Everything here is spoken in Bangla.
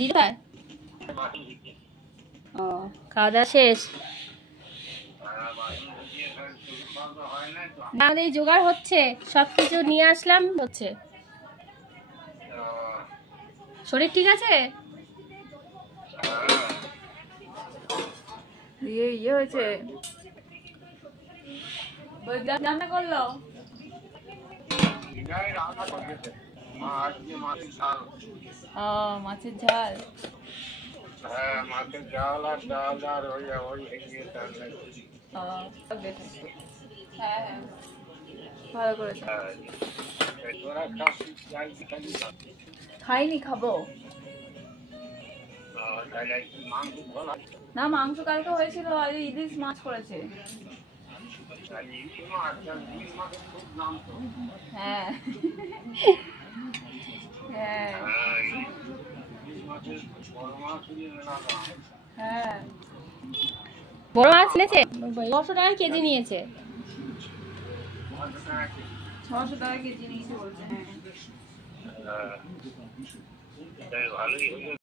দিদার ও খাওয়া দাওয়া শেষ? না এই জোগাড় হচ্ছে, সবকিছু নিয়ে আসলাম হচ্ছে। শরীর ঠিক আছে? ইয়ে হয়েছে রান্না করলো মাছের ঝাল। হ্যাঁ, মাছের ঝাল আর ডাল আর ওই হ্যাঁ হ্যাঁ ভালো করেছে। খাইনি, খাবো। না মাংস কালকে হয়েছিল, আজ ইলিশ মাছ করেছে। হ্যাঁ হ্যাঁ হ্যাঁ বড় মাছ নিয়েছে 600 টাকা কেজি নিয়েছে। 600 টাকা কেজি নিয়েছে বলছে। ভালোই হলো